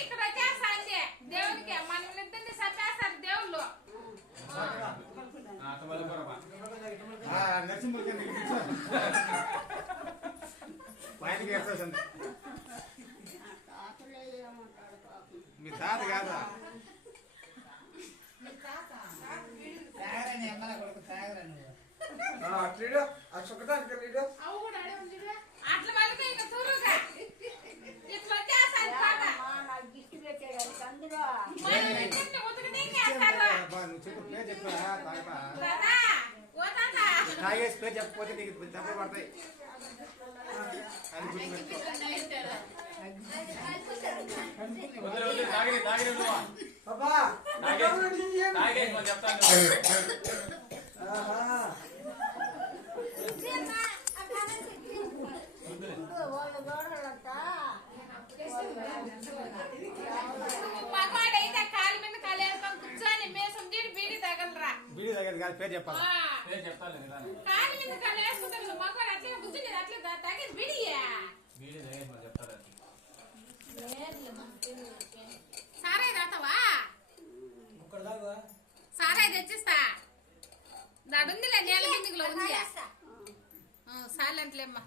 ఇక్కడ వచ్చేస్తాండి దేవునికి మనం ఇద్దరిని సత్యేస్తారు దేవుళ్ళు మీ తాత కాదా అట్లా వాళ్ళకి ఇంకా తురుగా ఇట్లా వచ్చేస్తాను పాట తాగేసి పేరు చెప్పకపోతే నీకు దెబ్బలు పడతాయి మగవాడైతే కాలు మీద కాలు వేసుకొని కూర్చొని మేసం తీడి బీడి తగలరా బీడి తగ్గదు కాదు పేరు చెప్పాలి కాలు మీద కాలు వేసుకుంటారు మగవాడు అట్లే కూర్చుని అట్లే తాగేది బీడియా సారాయి తాతవా సారాయి తెచ్చిస్తా దాడుందిలే నేల కిందిలో ఉంది సాలంట్లేమ్మా